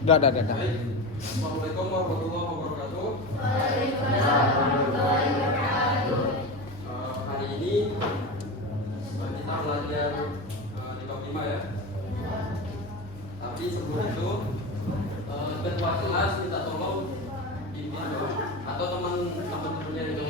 Dah. Baik. Assalamualaikum warahmatullahi wabarakatuh. Waalaikumsalam warahmatullahi wabarakatuh. Hari ini kita belajar di bab 5 ya. Tapi sebelum itu ketua kelas minta tolong pimpin dong. Atau teman-temannya itu.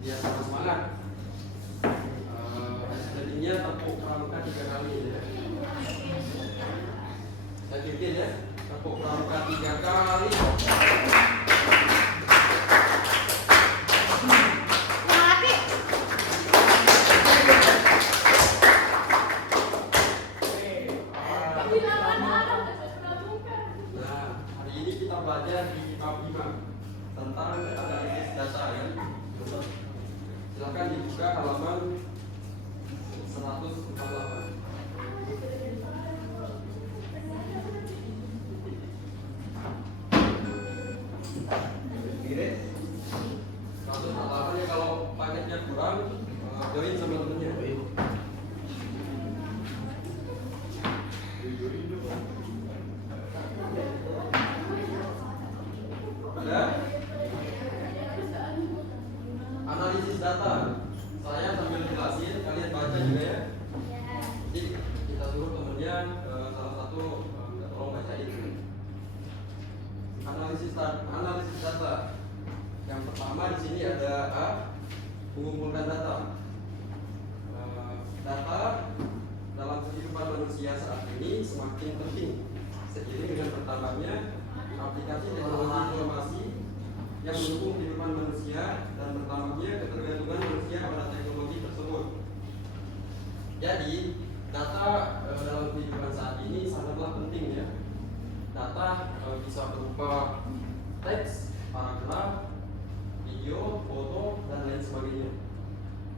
Biar sama semangat. Jadinya tepuk pramuka 3 kali ya. Saya bikin ya, tepuk pramuka 3 kali. Nah, hari ini kita belajar di bab 5 tentang analisis data ya. Silakan dibuka halaman 148. Satu halamannya kalau paketnya kurang, join sama temennya. Ada? Analisis data. Saya sambil jelasin, kalian baca juga ya. Jadi kita suruh temennya salah satu tolong bacain. Analisis data. Yang pertama di sini ada A, mengumpulkan data. Data dalam kehidupan manusia saat ini semakin penting seiring dengan bertambahnya aplikasi teknologi informasi yang mendukung kehidupan manusia dan bertambahnya ketergantungan manusia pada teknologi tersebut. Jadi data dalam kehidupan saat ini sangatlah penting ya. Data bisa berupa teks, paragraf, video, foto, dan lain sebagainya.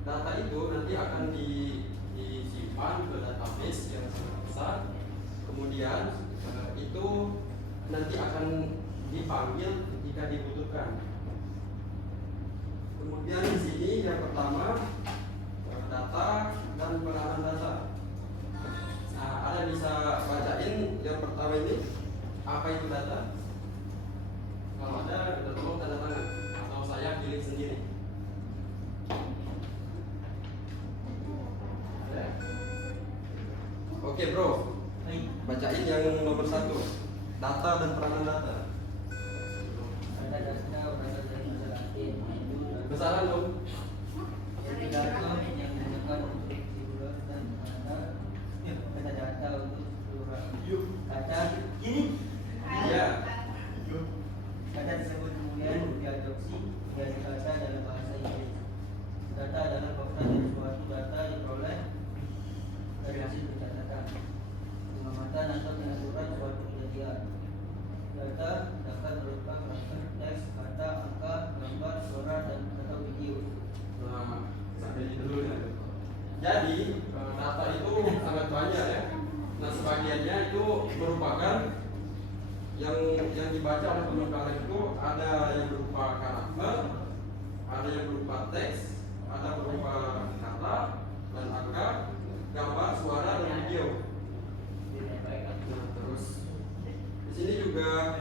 Data itu nanti akan disimpan ke database yang sangat besar. Kemudian itu nanti akan dipanggil jika dibutuhkan. Kemudian di sini yang pertama data dan pengolahan data. Nah, ada bisa bacain yang pertama ini apa itu data? Kalau ada kita tolong tanda tangan atau saya pilih sendiri. Ada? Oke bro, bacain yang nomor 1. Data dan peranan data. Besaran dong. Iya. Data tersebut kemudian diadopsi menjadi data dalam bahasa Inggris. Data adalah komponen dari suatu data yang diperoleh dari hasil pencatatan, pengamatan atau pengaturan suatu kejadian. Data dapat berupa karakter, teks, kata, angka, gambar, suara, dan atau video. Nah, sampai itu dulu ya. Jadi data itu sangat banyak ya. Nah, sebagiannya itu merupakan yang dibaca oleh penukaran itu ada yang berupa karakter, ada yang berupa teks, ada berupa kata dan angka, gambar, suara, dan video. Nah, terus di sini juga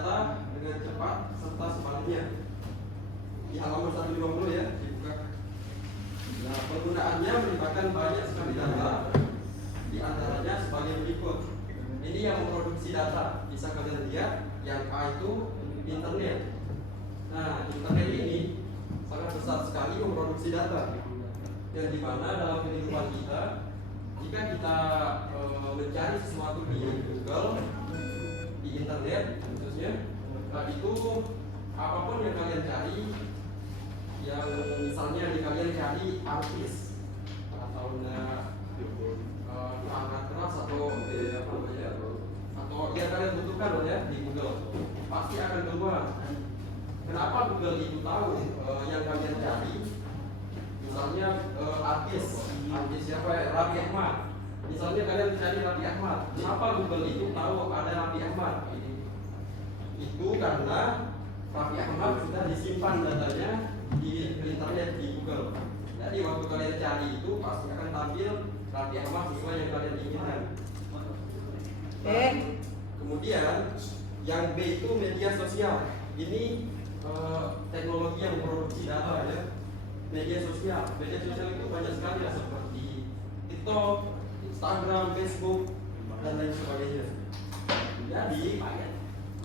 data dengan cepat serta sebaliknya. Di halaman 150 ya, dibuka. Nah, penggunaannya melibatkan banyak sekali data, di antaranya sebagai berikut. Ini yang memproduksi data, bisa kalian lihat. Yang A itu internet. Nah, internet ini sangat besar sekali memproduksi data, yang dimana dalam kehidupan kita, jika kita mencari sesuatu di Google, di internet khususnya, itu apapun yang kalian cari, yang misalnya kalian cari artis atau perangkat keras atau apa namanya, atau yang kalian butuhkan ya di Google, pasti akan keluar. Kenapa Google itu tahu yang kalian cari? Misalnya artis siapa ya? Raffi Ahmad. Misalnya kalian cari Raffi Ahmad, kenapa Google itu tahu ada Raffi Ahmad? Itu karena Raffi Ahmad sudah disimpan datanya di internet di Google. Jadi waktu kalian cari itu pasti akan tampil Raffi Ahmad sesuai yang kalian inginkan. Kemudian yang B itu media sosial. Ini teknologi yang memproduksi data ya. Media sosial itu banyak sekali ya, seperti TikTok, Instagram, Facebook, dan lain sebagainya. Jadi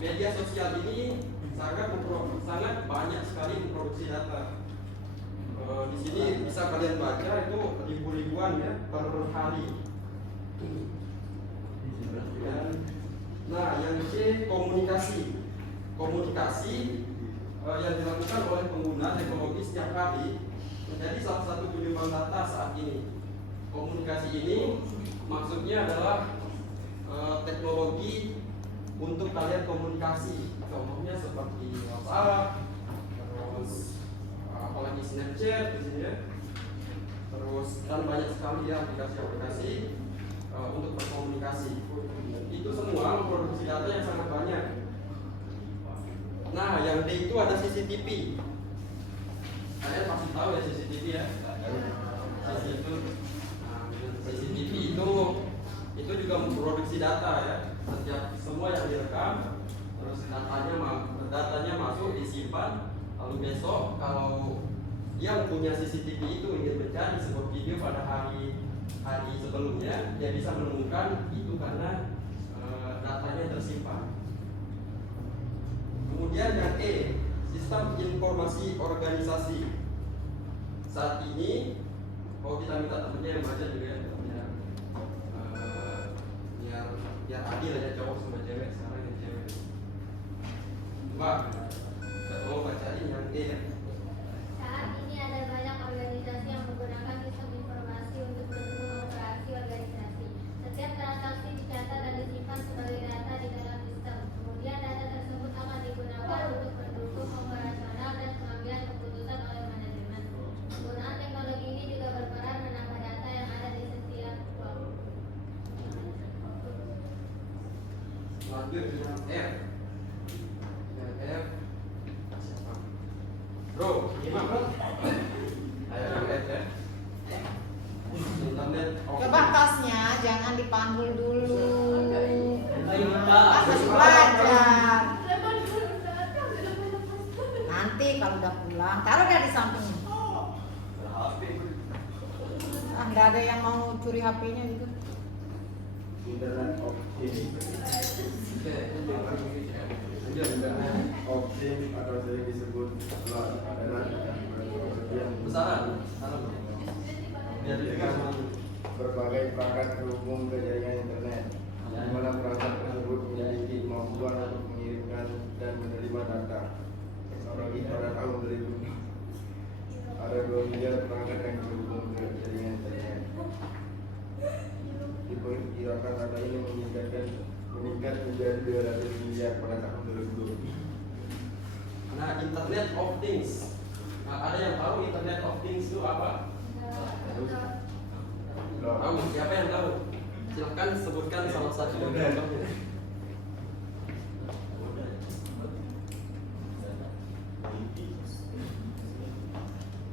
media sosial ini sangat banyak sekali memproduksi data. Di sini bisa kalian baca itu ribuan ya per hari. Nah, yang C komunikasi. Komunikasi yang dilakukan oleh pengguna teknologi setiap hari menjadi salah satu penyumbang data saat ini. Komunikasi ini maksudnya adalah teknologi untuk kalian komunikasi. Contohnya seperti WhatsApp, terus apalagi Snapchat di sini ya. Terus dan banyak sekali ya aplikasi-aplikasi untuk berkomunikasi. Itu semua memproduksi data yang sangat banyak. Nah, yang D itu ada CCTV. Kalian pasti tahu ya CCTV ya. CCTV itu juga memproduksi data ya. Setiap semua yang direkam, terus datanya masuk disimpan. Lalu besok kalau yang punya CCTV itu ingin mencari sebuah video pada hari sebelumnya, dia bisa menemukan itu karena datanya tersimpan. Kemudian yang E, sistem informasi organisasi. Saat ini, kita minta temennya yang baca juga ya, biar adil aja cowok sama cewek. Sekarang yang cewek. Mbak, mau bacain yang E ya. Saat ini ada banyak organisasi yang menggunakan sistem informasi untuk mendukung operasi organisasi. Setiap transaksi dicatat dan disimpan sebagai data di dalam sistem. Kemudian data tersebut akan digunakan untuk mendukung operasional dan pengambilan keputusan oleh manajemen. Penggunaan teknologi ini juga berperan menambah data yang ada di setiap waktu. Lanjut dengan F. Yang F siapa? Bro, gimana bro? Ayo F ya. Internet of Coba tasnya jangan dipanggul dulu. Ayo, Kan masih belajar. Nanti kalau udah pulang, taruh dia di samping. Nggak ada yang mau curi HP-nya gitu. Internet of Things. Internet of Things atau sering disebut LOT adalah yang besaran. Biar dengan berbagai perangkat terhubung ke jaringan internet, di mana perangkat tersebut memiliki kemampuan untuk mengirimkan dan menerima data. Teknologi pada tahun 2000 ada 2 miliar perangkat yang terhubung ke jaringan internet. Diperkirakan data ini meningkat menjadi 200 miliar pada tahun 2020. Nah, Internet of Things. Nah, ada yang tahu Internet of Things itu apa? Tahu? Siapa yang tahu? Silakan sebutkan salah satu contohnya.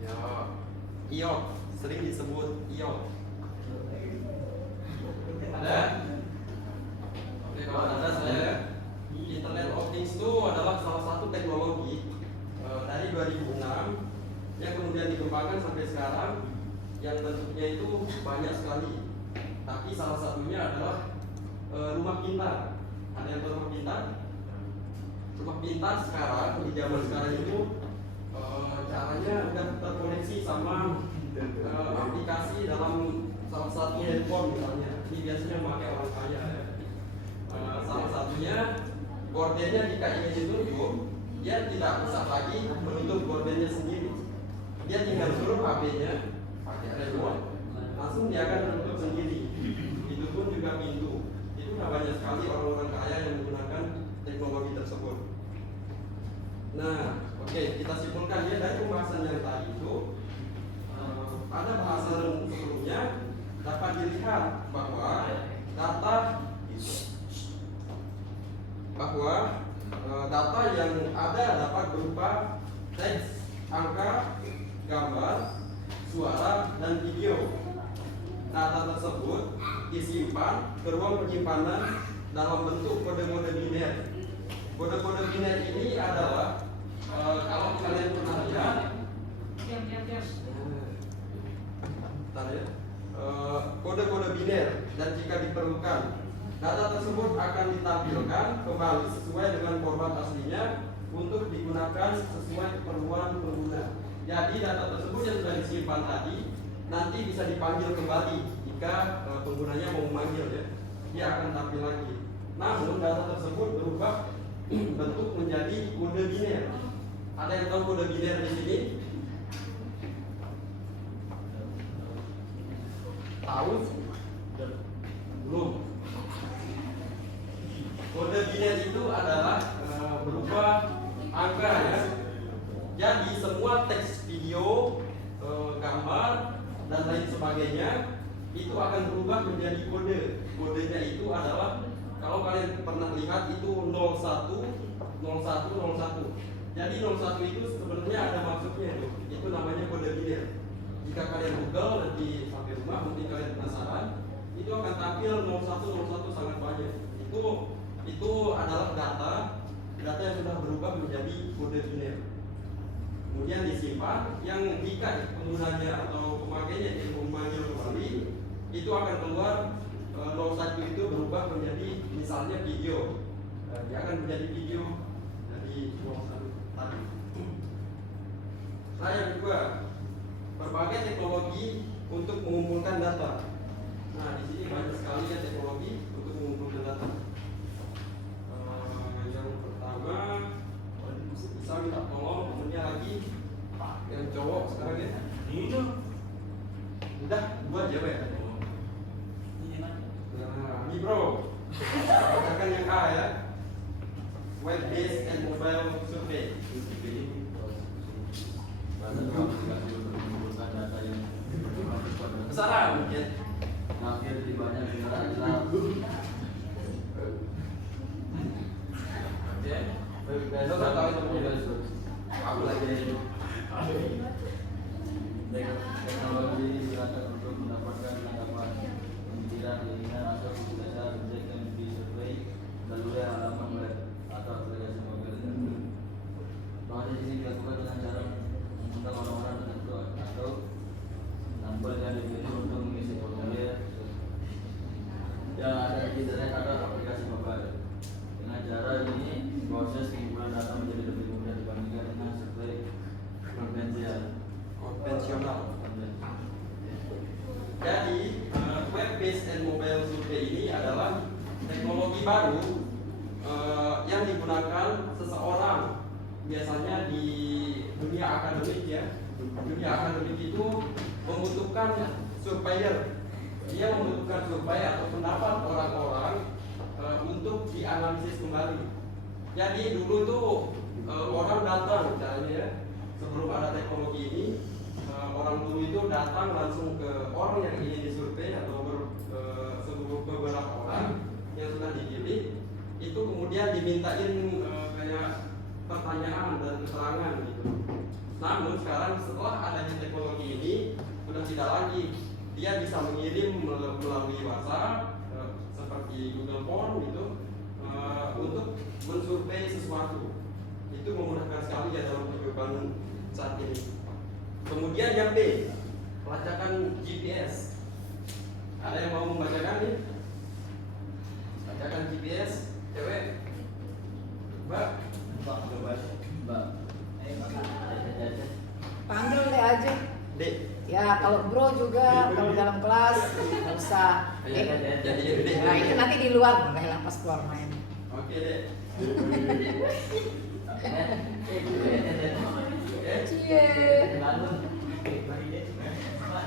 Ya, IoT sering disebut IoT. Ada? Oke, kalau ada saya Internet of Things itu yang kemudian dikembangkan sampai sekarang, yang bentuknya itu banyak sekali. Tapi salah satunya adalah rumah pintar. Ada yang tahu rumah pintar? Rumah pintar sekarang di zaman sekarang itu caranya udah terkoneksi sama aplikasi dalam salah satu handphone misalnya. Ini biasanya pakai orang kaya ya. Salah satunya gordennya jika ingin ditutup, dia tidak usah lagi menutup gordennya sendiri. Dia tinggal suruh HP-nya pakai remote, langsung dia akan menutup sendiri. Itu pun juga pintu. Itu udah banyak sekali orang-orang kaya yang menggunakan teknologi tersebut. Nah, oke, kita simpulkan ya dari pembahasan yang tadi itu. Pada bahasan sebelumnya dapat dilihat bahwa data yang ada dapat berupa teks, angka, gambar, suara, dan video. Data tersebut disimpan ke ruang penyimpanan dalam bentuk kode-kode biner. Kode-kode biner ini adalah kalau kalian pernah lihat, kode-kode biner, dan jika diperlukan data tersebut akan ditampilkan kembali sesuai dengan format aslinya untuk digunakan sesuai keperluan pengguna. Jadi data tersebut yang sudah disimpan tadi nanti bisa dipanggil kembali jika penggunanya mau memanggil ya, dia akan tampil lagi. Namun data tersebut berubah bentuk menjadi kode biner. Ada yang tahu kode biner di sini? Tahu? Belum. Kode biner itu adalah berupa angka ya. Jadi semua teks, video, gambar dan lain sebagainya itu akan berubah menjadi kode. Kodenya itu adalah kalau kalian pernah lihat itu 010101. Jadi 01 itu sebenarnya ada maksudnya itu. Itu namanya kode biner. Jika kalian Google nanti sampai rumah mungkin kalian penasaran, itu akan tampil 0101 sangat banyak. Itu adalah data yang sudah berubah menjadi kode biner. Kemudian disimpan, yang jika penggunanya atau pemakainya ingin memanggil kembali, itu akan keluar 01 itu berubah menjadi misalnya video. Dia akan menjadi video dari 01 tadi. Nah, yang kedua, berbagai teknologi untuk mengumpulkan data. Nah, di sini banyak sekali ya teknologi untuk mengumpulkan data. Yang pertama, bisa minta tolong temennya lagi yang cowok sekarang ya. Ini udah buat aja ya. Nah, ini bro, bacakan yang A ya. Web based and mobile survey. Mengumpulkan data yang Saran mungkin. hampir di banyak negara adalah Lo nggak tahu itu mungkin. Aku lagi. teknologi ini digunakan untuk mendapatkan tanggapan pemikiran, keinginan atau kebiasaan subjek yang disurvei melalui halaman web atau aplikasi mobil. Proses ini dilakukan dengan cara mengundang orang-orang tertentu atau sampel yang dipilih untuk mengisi formulir yang ada di internet atau aplikasi mobile. Dengan cara ini, proses pengumpulan data menjadi lebih mudah dibandingkan dengan survei Konvensional. Jadi web based and mobile survey ini adalah teknologi baru yang digunakan seseorang biasanya di dunia akademik ya. Dunia akademik itu membutuhkan surveyor. Dia membutuhkan survei atau pendapat orang-orang untuk dianalisis kembali. Jadi dulu itu orang datang caranya ya, sebelum ada teknologi ini, orang dulu itu datang langsung ke orang yang ingin disurvei atau beberapa orang yang sudah dipilih, itu kemudian dimintain kayak pertanyaan dan keterangan gitu. Namun sekarang setelah adanya teknologi ini sudah tidak lagi, dia bisa mengirim melalui WhatsApp seperti Google Form gitu untuk mensurvei sesuatu. Itu memudahkan sekali ya dalam kehidupan saat ini. Kemudian yang B, pelacakan GPS. Ada yang mau membacakan nih? Pelacakan GPS, cewek, Mbak. Mbak. Panggil deh aja. D. Ya kalau bro juga kalau dalam kelas nggak usah. Jadi D. Nah itu nanti di luar boleh lah pas keluar main. Oke deh. Cie.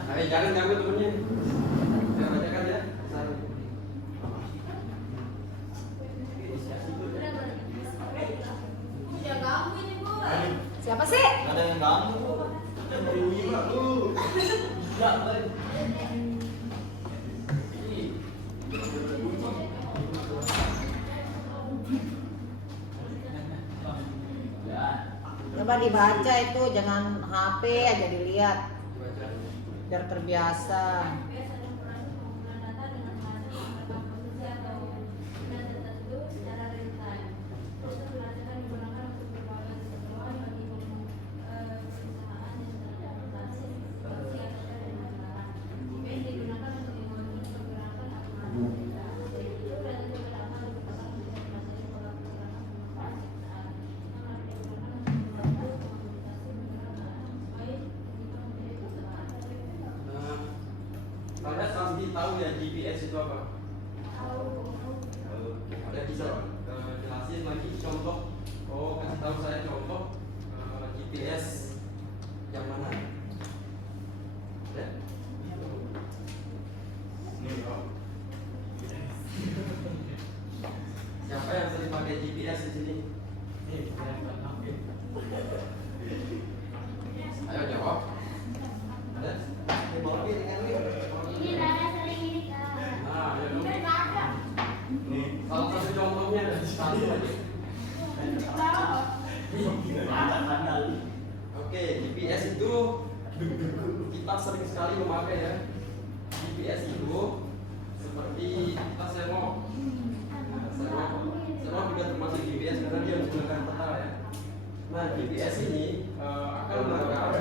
Ayo jangan ganggu temennya. Saya bacakan ya. Siapa sih? Ada yang ganggu. Ada yang Pak lu. Ya, baik. Coba dibaca itu, jangan HP aja dilihat Baca. biar terbiasa. Kalian pasti tahu ya GPS itu apa? Ada bisa jelasin lagi contoh. Oh, kasih tahu saya contoh GPS yang mana? Ada? Siapa yang sering pakai GPS di sini? Ayo jawab. Ada? Ini Rara sering ini Kak. Nah, ayo dong. Salah satu contohnya satu aja. Oke, GPS itu kita sering sekali memakai ya. GPS itu seperti kita serok juga termasuk GPS karena dia menggunakan peta ya. Nah, GPS ini akan merekam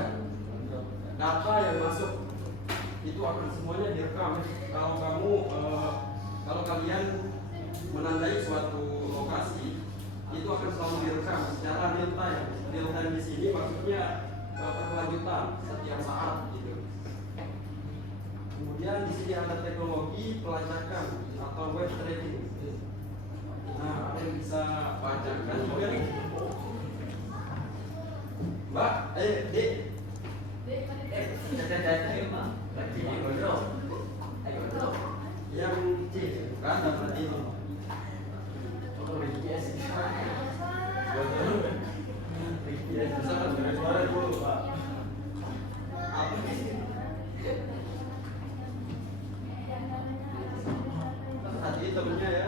data yang masuk, itu akan semuanya direkam. Kalau kalian menandai suatu lokasi, itu akan selalu direkam secara real time. Real time di sini maksudnya berkelanjutan setiap saat gitu. Kemudian di sini ada teknologi pelacakan atau web tracking. Nah, apa yang bisa bacakan juga nih? Mbak, Dek. Yang C, bukan berarti itu. Hati temennya ya.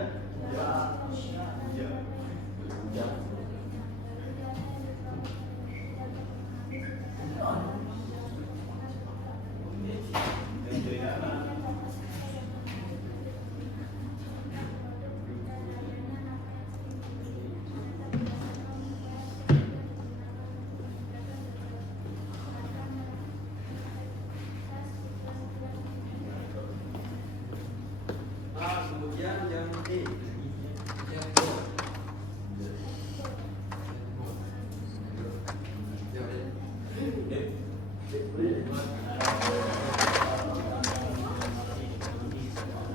Kemudian yang D, yang D.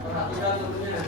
Perhatikan tentunya.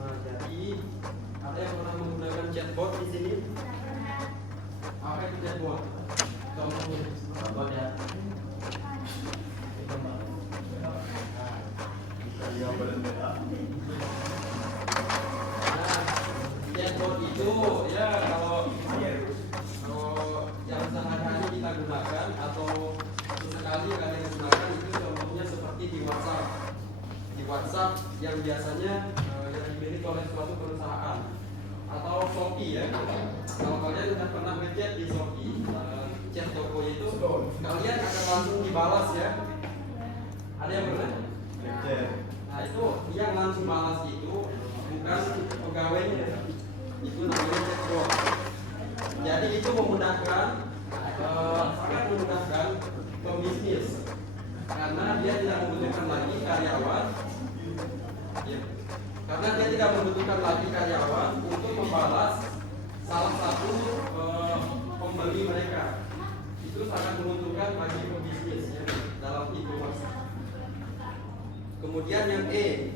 Nah, jadi ada yang pernah menggunakan chatbot di sini? Apa itu chatbot? Contohnya. Nah, chatbot itu ya kalau yang sehari-hari kita gunakan atau sesekali kalian gunakan itu contohnya seperti di WhatsApp. Di WhatsApp yang biasanya yang dimiliki oleh suatu perusahaan atau Shopee ya. Kalau kalian sudah pernah ngechat di Shopee, chat toko itu, kalian akan langsung dibalas ya. Ada yang pernah? Nah itu yang langsung balas itu bukan pegawainya, itu namanya chatbot. Jadi itu memudahkan, sangat memudahkan pembisnis karena dia tidak membutuhkan lagi karyawan, ya. Karena dia tidak membutuhkan lagi karyawan untuk membalas salah satu pembeli mereka. Itu sangat menguntungkan bagi pembisnis ya, dalam e-commerce. Kemudian yang E,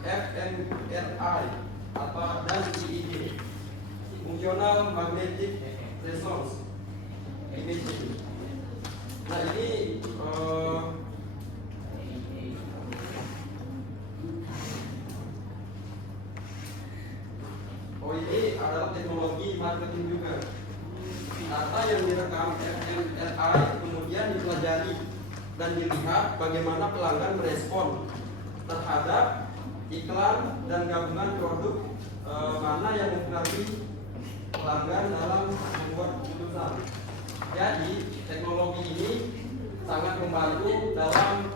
fMRI atau dan CED, Functional Magnetic Resonance Imaging. Nah ini ini adalah teknologi marketing juga. Data yang direkam fMRI kemudian dipelajari dan dilihat bagaimana pelanggan merespon terhadap iklan dan gabungan produk mana yang mempengaruhi pelanggan dalam membuat keputusan. Jadi teknologi ini sangat membantu dalam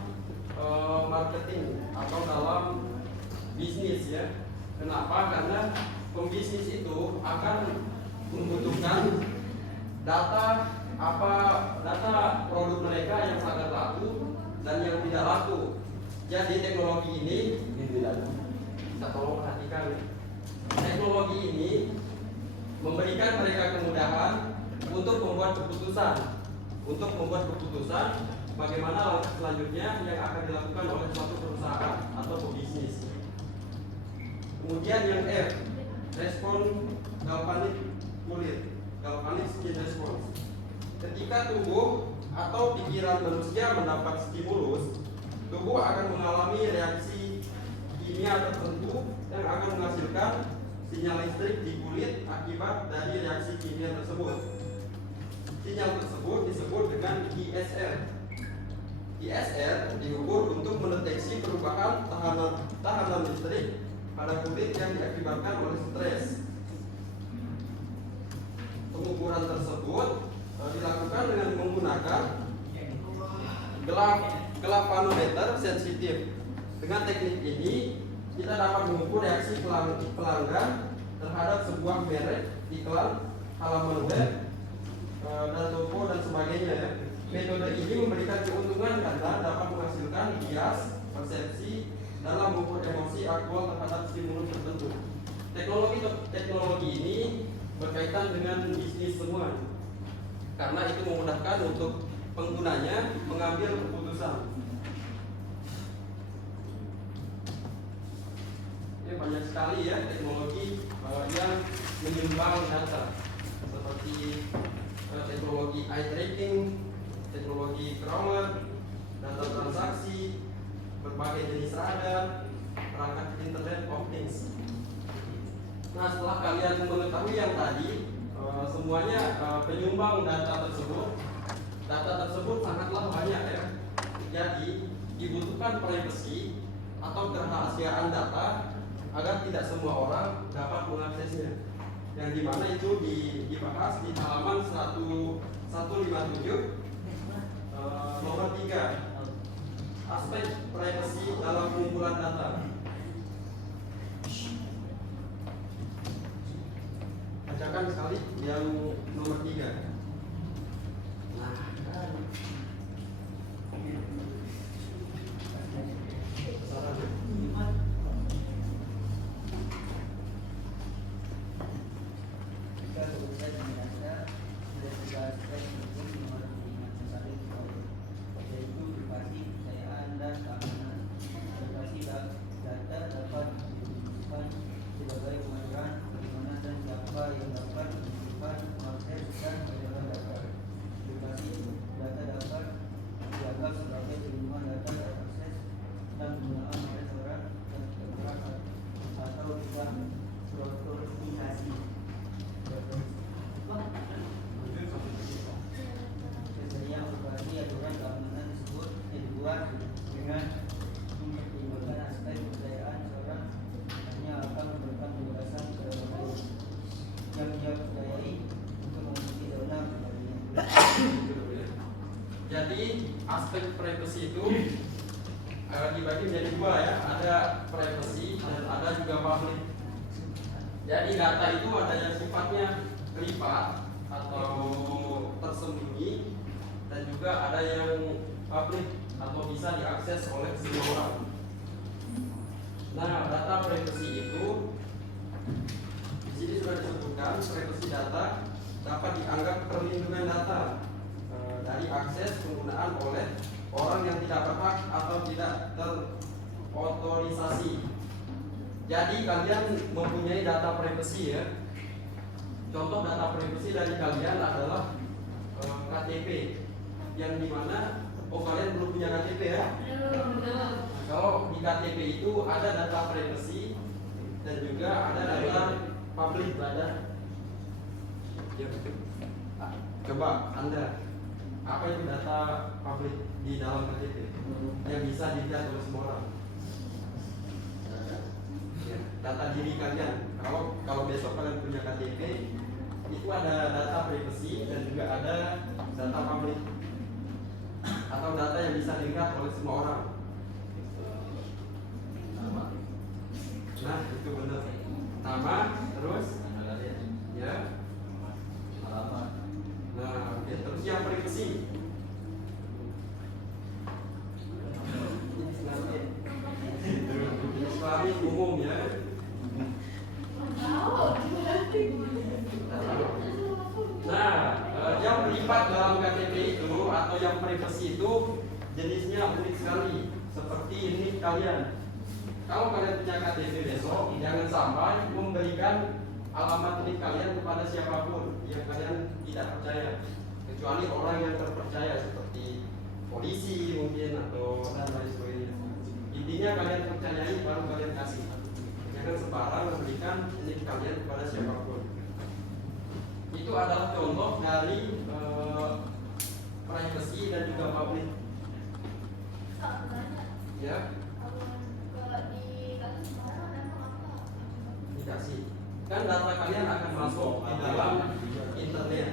marketing atau dalam bisnis ya. Kenapa? Karena pembisnis itu akan membutuhkan data produk mereka yang sangat laku dan yang tidak laku. Jadi teknologi ini bisa tolong perhatikan. Teknologi ini memberikan mereka kemudahan untuk membuat keputusan bagaimana langkah selanjutnya yang akan dilakukan oleh suatu perusahaan atau pebisnis. Kemudian yang F, respon galvanik kulit, galvanic skin response. Ketika tubuh atau pikiran manusia mendapat stimulus, tubuh akan mengalami reaksi kimia tertentu yang akan menghasilkan sinyal listrik di kulit akibat dari reaksi kimia tersebut. Sinyal tersebut disebut dengan ISR. ISR diukur untuk mendeteksi perubahan tahanan listrik pada kulit yang diakibatkan oleh stres. Pengukuran tersebut dilakukan dengan menggunakan galvanometer sensitif. Dengan teknik ini kita dapat mengukur reaksi pelanggan terhadap sebuah merek, iklan, halaman web, dan toko dan sebagainya ya. Metode ini memberikan keuntungan karena dapat menghasilkan bias persepsi dalam mengukur emosi aktual terhadap stimulus tertentu. Teknologi ini berkaitan dengan bisnis semua, karena itu memudahkan untuk penggunanya mengambil keputusan. Banyak sekali ya teknologi yang menyumbang data, seperti teknologi eye tracking, teknologi crawler, data transaksi, berbagai jenis radar, perangkat Internet of Things. Nah setelah kalian mengetahui yang tadi, semuanya penyumbang data tersebut sangatlah banyak ya. Jadi dibutuhkan privacy atau kerahasiaan data agar tidak semua orang dapat mengaksesnya. Yang dimana itu dibahas di halaman 157 nomor 3, aspek privacy dalam pengumpulan data. Bacakan sekali yang nomor 3. Nah, kan. Jika keputusan mendasar sudah dibahas penting nomor 5 yaitu privasi, kepercayaan dan keamanan. Privasi data dapat dibutuhkan sebagai pengaturan bagaimana dan siapa yang dapat menentukan akses dan aspek privacy itu dibagi menjadi dua ya, ada privacy dan ada juga public. Jadi data itu ada yang sifatnya privat atau tersembunyi dan juga ada yang public atau bisa diakses oleh semua orang. Nah, data privacy itu di sini sudah disebutkan, privacy data dapat dianggap perlindungan data dari akses penggunaan oleh orang yang tidak berhak atau tidak terotorisasi. Jadi kalian mempunyai data privacy ya. Contoh data privacy dari kalian adalah KTP, yang dimana kalian belum punya KTP ya. Nah, kalau di KTP itu ada data privacy dan juga ada data public ada. Ya, coba Anda, apa itu data public di dalam KTP yang bisa dilihat oleh semua orang? Ya, data diri kalian. Kalau besok kalian punya KTP, itu ada data privacy dan juga ada data public atau data yang bisa dilihat oleh semua orang. Nah, itu benar. Nama, terus ya, alamat. nah, oke. Terus yang privacy. Islami umum ya. Nah, yang privat dalam KTP itu atau yang privacy itu jenisnya unik sekali, seperti ini kalian. Kalau kalian punya KTP besok, jangan sampai memberikan alamat unik kalian kepada siapapun yang kalian tidak percaya, kecuali orang yang terpercaya seperti polisi mungkin atau dan lain sebagainya. Intinya kalian percayai baru kalian kasih. Jangan sembarang memberikan unik kalian kepada siapapun. Itu adalah contoh dari privacy dan juga public. Ya, dikasih. Kan data kalian akan masuk di dalam internet.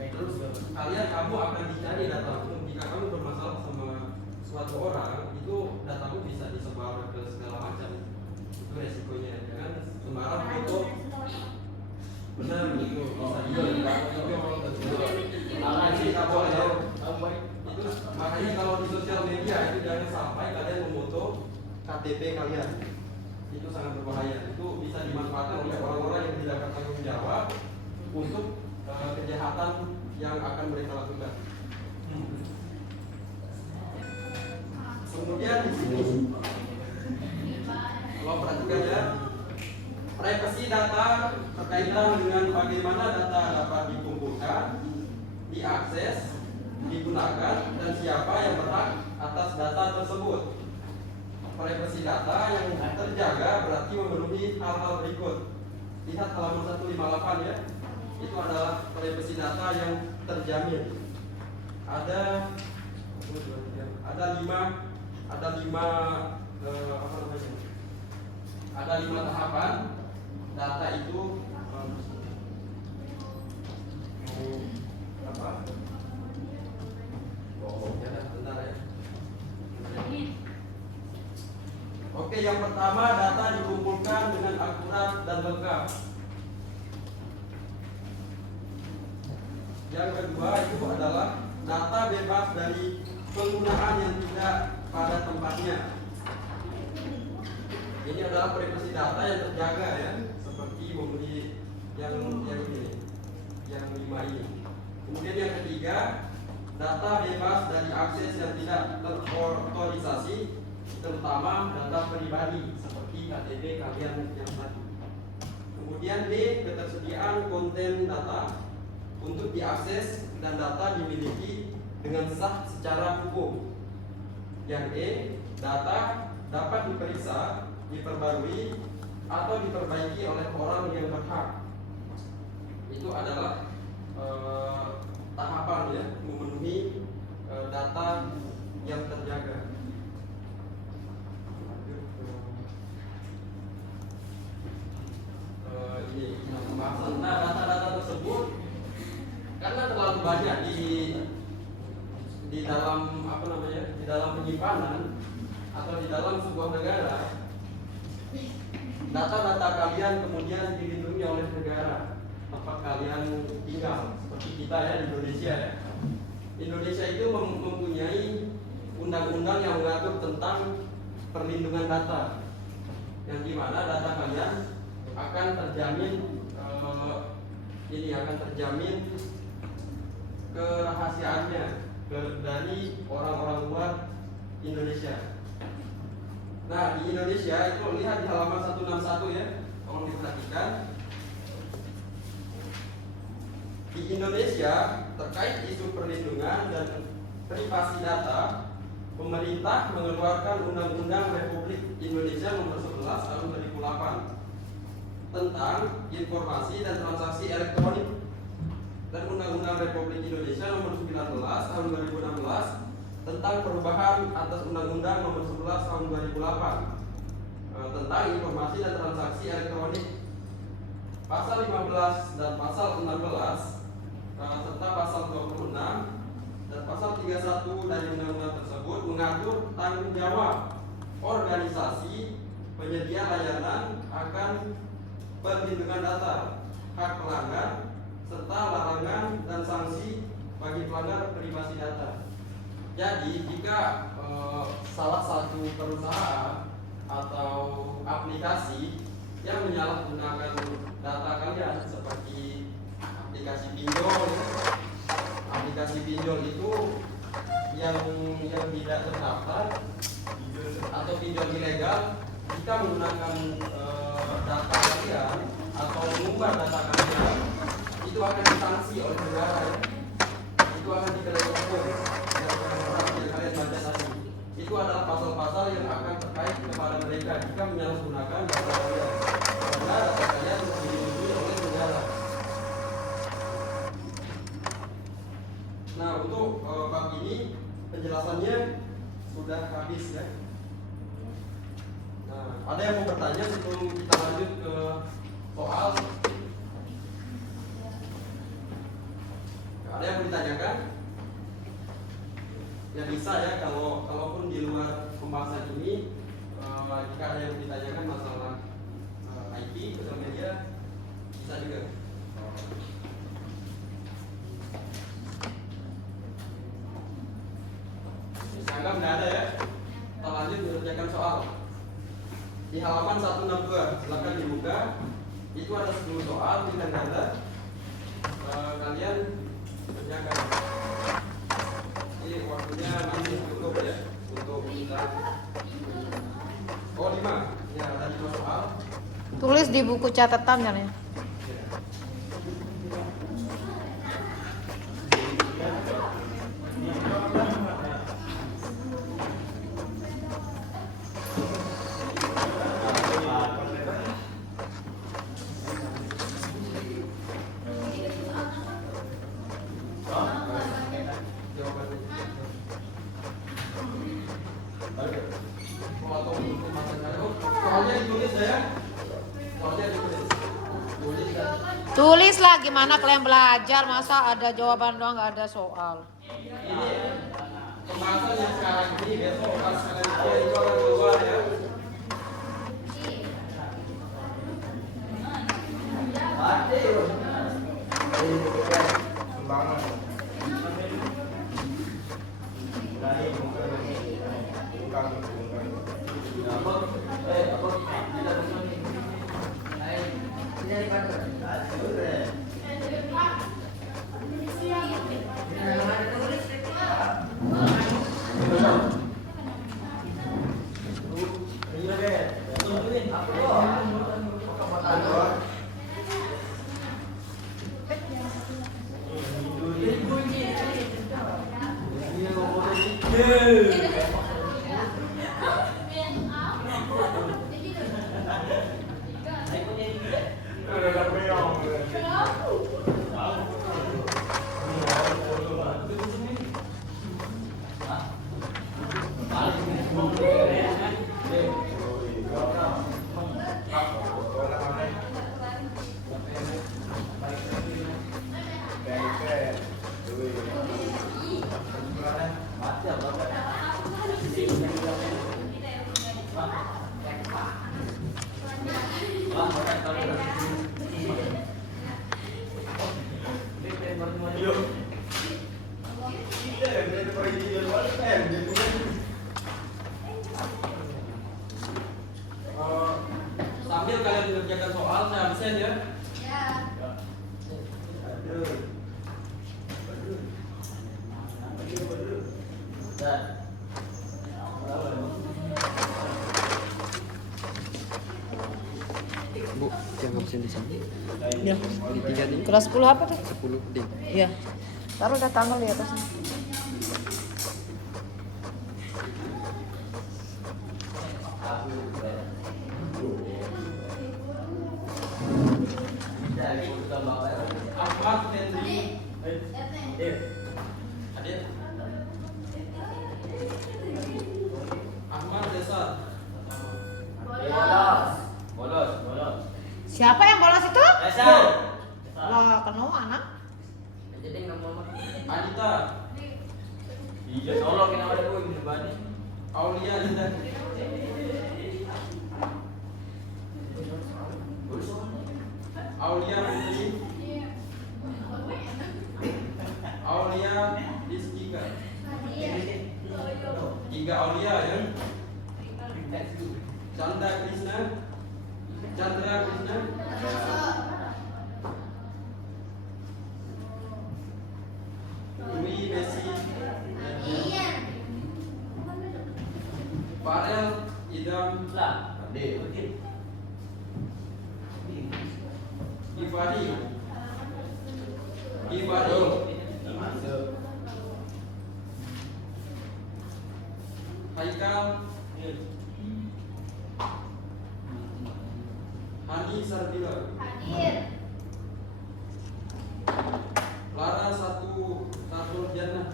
Terus kamu akan dicari datamu. Jika kamu bermasalah sama suatu orang, itu datamu bisa disebar ke segala macam. Itu resikonya. Jangan sembarang foto. Benar itu bisa juga itu makanya kalau di sosial media itu jangan sampai kalian memoto KTP kalian. Itu sangat berbahaya. Itu bisa dimanfaatkan oleh orang-orang yang tidak bertanggung jawab untuk kejahatan yang akan mereka lakukan. Kemudian di sini, kalau perhatikan ya, privacy data berkaitan dengan bagaimana data dapat dikumpulkan, diakses, digunakan, dan siapa yang berhak atas data tersebut. Privacy data yang terjaga berarti memenuhi hal-hal berikut. Lihat halaman 158 ya. Itu adalah privacy data yang terjamin. Ada 5 tahapan. Data itu apa? Ya, bentar ya. Oke, yang pertama data dikumpulkan dengan akurat dan lengkap. Yang kedua itu adalah data bebas dari penggunaan yang tidak pada tempatnya. Ini adalah privasi data yang terjaga ya, seperti membeli yang ini, yang 5 ini. Kemudian yang ketiga, data bebas dari akses yang tidak terautorisasi, terutama data pribadi seperti KTP kalian yang tadi. Kemudian D, ketersediaan konten data untuk diakses dan data dimiliki dengan sah secara hukum. Yang E, data dapat diperiksa, diperbarui, atau diperbaiki oleh orang yang berhak. Itu adalah tahapan ya, memenuhi data yang terjaga. Ini pembahasan. Nah, data-data tersebut karena terlalu banyak di dalam apa namanya data-data kalian kemudian dilindungi oleh negara tempat kalian tinggal, seperti kita ya, Indonesia ya. Indonesia itu mempunyai undang-undang yang mengatur tentang perlindungan data, yang dimana data kalian akan terjamin kerahasiaannya dari orang-orang luar Indonesia. Nah, di Indonesia itu lihat di halaman 161 ya, tolong diperhatikan. Di Indonesia terkait isu perlindungan dan privasi data, pemerintah mengeluarkan Undang-Undang Republik Indonesia Nomor 11 Tahun 2008 tentang informasi dan transaksi elektronik, dan Undang-Undang Republik Indonesia Nomor 19 Tahun 2016 tentang perubahan atas Undang-Undang Nomor 11 Tahun 2008 tentang informasi dan transaksi elektronik. Pasal 15 dan pasal 16 serta pasal 26 dan pasal 31 dari undang-undang tersebut mengatur tanggung jawab organisasi penyedia layanan akan perlindungan data, hak pelanggan, serta larangan dan sanksi bagi pelanggar privasi data. Jadi jika salah satu perusahaan atau aplikasi yang menyalahgunakan data kalian, seperti aplikasi pinjol itu yang tidak terdaftar atau pinjol ilegal, jika menggunakan data kalian atau mengubah data kalian, itu akan disanksi oleh negara ya. Itu akan dikenai hukum yang kalian baca tadi. Itu adalah pasal-pasal yang akan terkait kepada mereka jika menyalahgunakan data kalian, karena data kalian dilindungi oleh negara. Nah, untuk bab ini penjelasannya sudah habis ya. Nah, ada yang mau bertanya sebelum kita lanjut ke soal? Ada yang mau ditanyakan? Ya bisa ya, kalaupun di luar pembahasan ini, jika ada yang ditanyakan masalah IT, sosial media, bisa juga. Anggap nggak ada ya. Kita lanjut mengerjakan soal. Di halaman 162, silakan dibuka. Itu ada 10 soal pilihan ganda. Kalian kerjakan. Ini waktunya masih cukup ya untuk kita. Oh 5. Ya, ada 5 soal. Tulis di buku catatan kan ya. Tulislah gimana kalian belajar, masa ada jawaban doang nggak ada soal. Ini pembahasan yang sekarang ini, besok pas kalian itu akan keluar ya. absen ya? Ya. Bu, yang absen di sini. Ya. Di 3 nih. Kelas 10 apa tuh? 10 D. Iya. Taruh udah tanggal di atasnya. Ahmad Henry. Hadir. Ahmad Desar. Bolos. Siapa yang bolos itu? Dasar. Lah, kenal anak. Anita. Iya, tolong kenapa ada gue gini bani? Aulia Linda. Aulia Putri. Aulia Rizkika. Tiga Aulia ya. Chandra Krishna. Dwi Messi. Farel Idam. Gifari. Haikal. Hani Sarbila. Laras satu Jannah.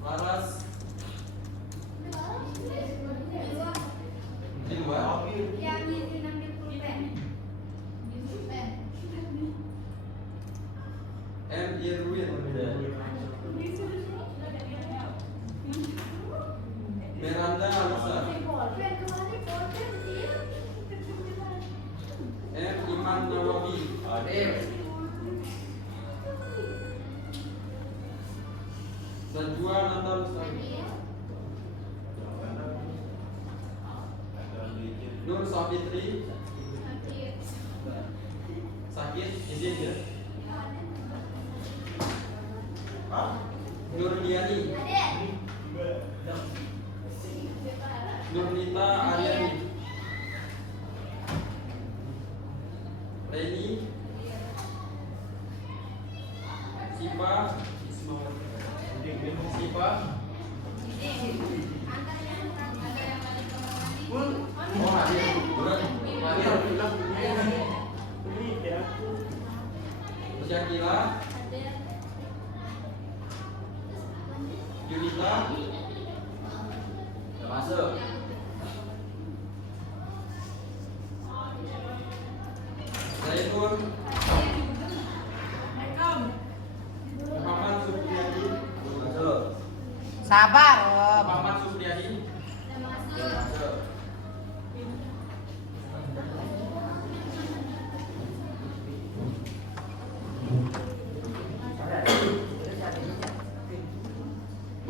Laras di luar. Yang ngisi ngambil pulpen. M Irwin. Miranda Alisa. M Iman Nawawi. Najwa Nanda Lestari. Nur Safitri. Sakit izin ya. Nur Diani. Nurnita Aryani. Reni. Sipa. Oh, hadir. Syakila. Yunita. Masuk. Zaitun. Muhammad Supriyadi. Masuk. Sabar, Om. Muhammad Supriyadi. Masuk.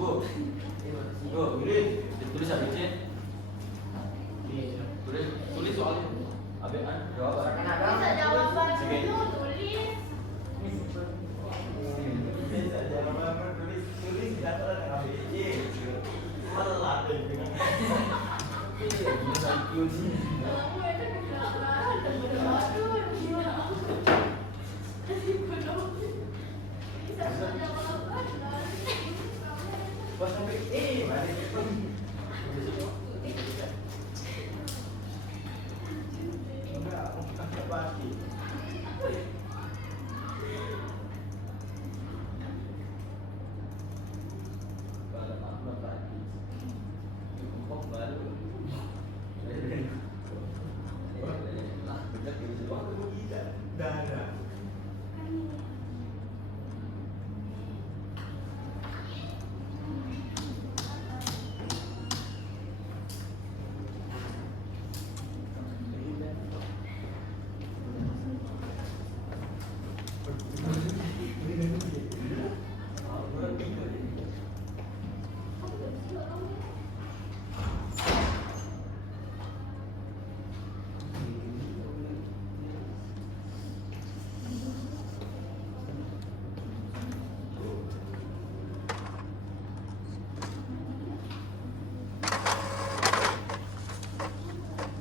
Bu, ditulis habisnya. Tulis soalnya. Abis jawab. Bisa jawaban dulu tulis.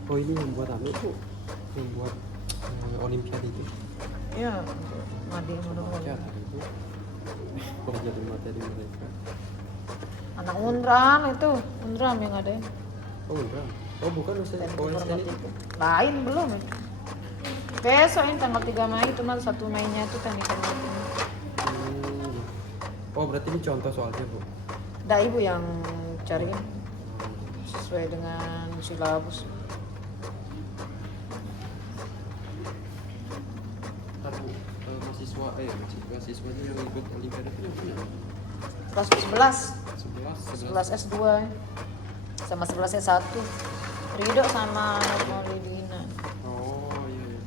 Oh ini yang buat apa itu? Yang buat olimpiade itu? Iya, mandi mana Ya itu. Oh jadi materi mereka. anak Unram itu, Unram yang ada. Oh enggak. Oh bukan Ustaz. Teknik Oh ini. informatika. Lain belum itu. Besok ini tanggal 3 Mei itu mah 1 Mei-nya itu teknik informatika. Oh berarti ini contoh soalnya bu. Ada ibu yang cari sesuai dengan silabus. Ntar bu, mahasiswanya yang ikut olimpiade itu yang punya Kelas 11, 11 11 S2 sama 11 S1. Ridho sama Maulidina. Oh iya iya.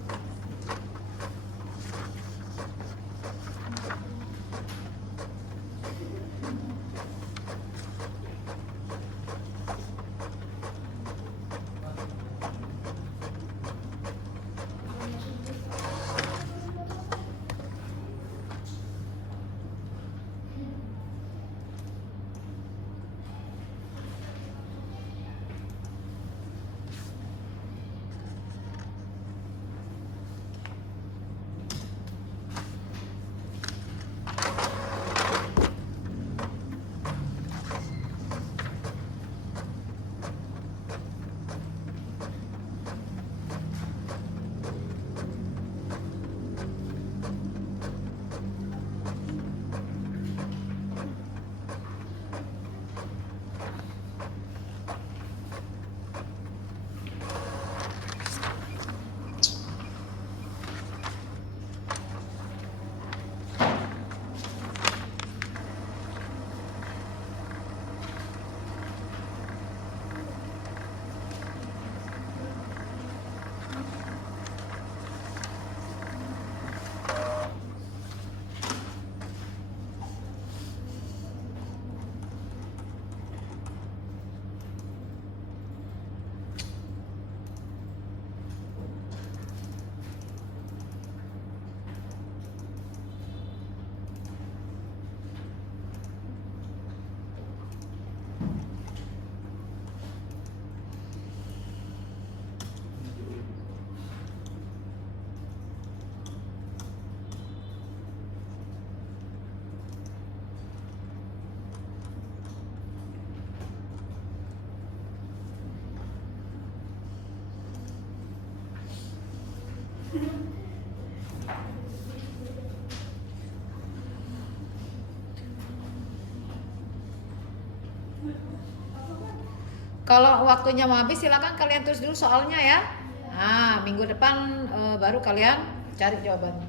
Kalau waktunya mau habis silakan kalian tulis dulu soalnya ya. Nah, minggu depan baru kalian cari jawabannya.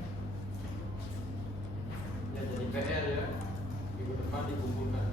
Ya jadi PR ya. Minggu depan dikumpulkan.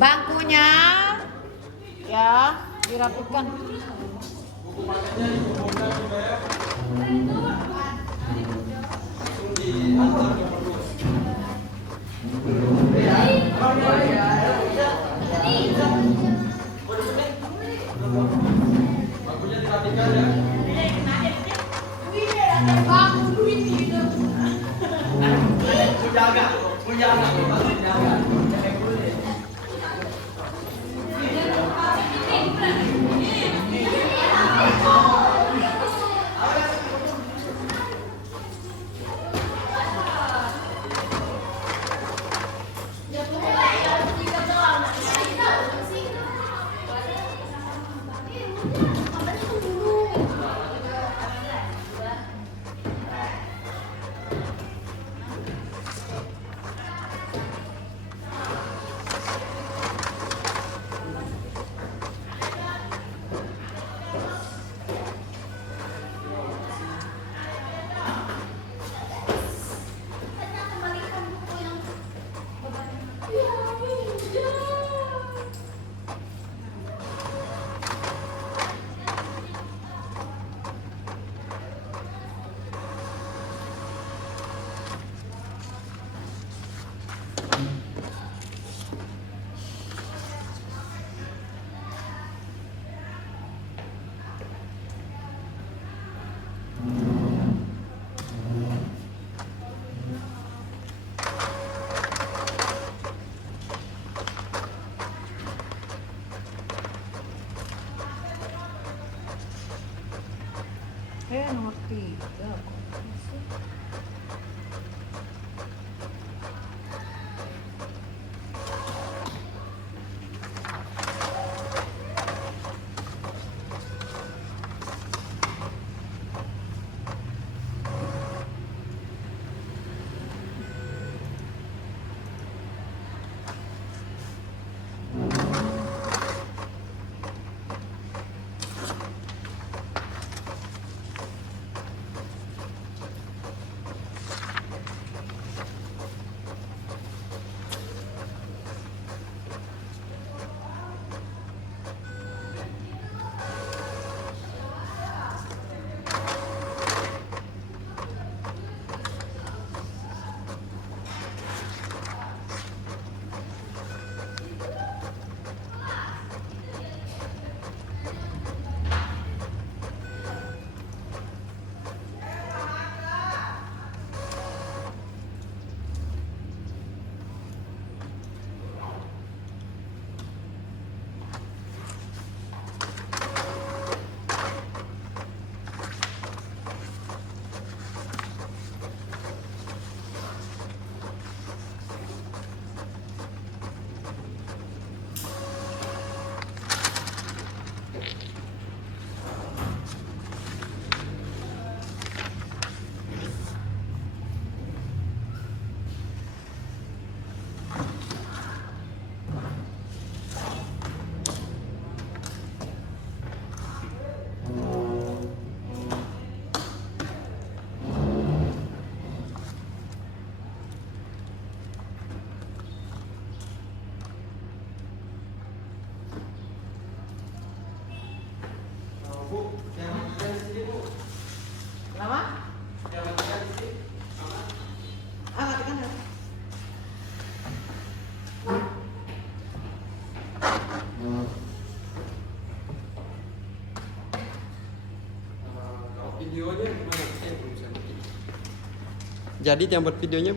Bangkunya ya dirapikan. Buku paketnya dikumpulkan supaya langsung diantar ke perpus. Bakunya dirapikan ya. videonya gimana? Saya belum bisa ngerti. Jadi yang buat videonya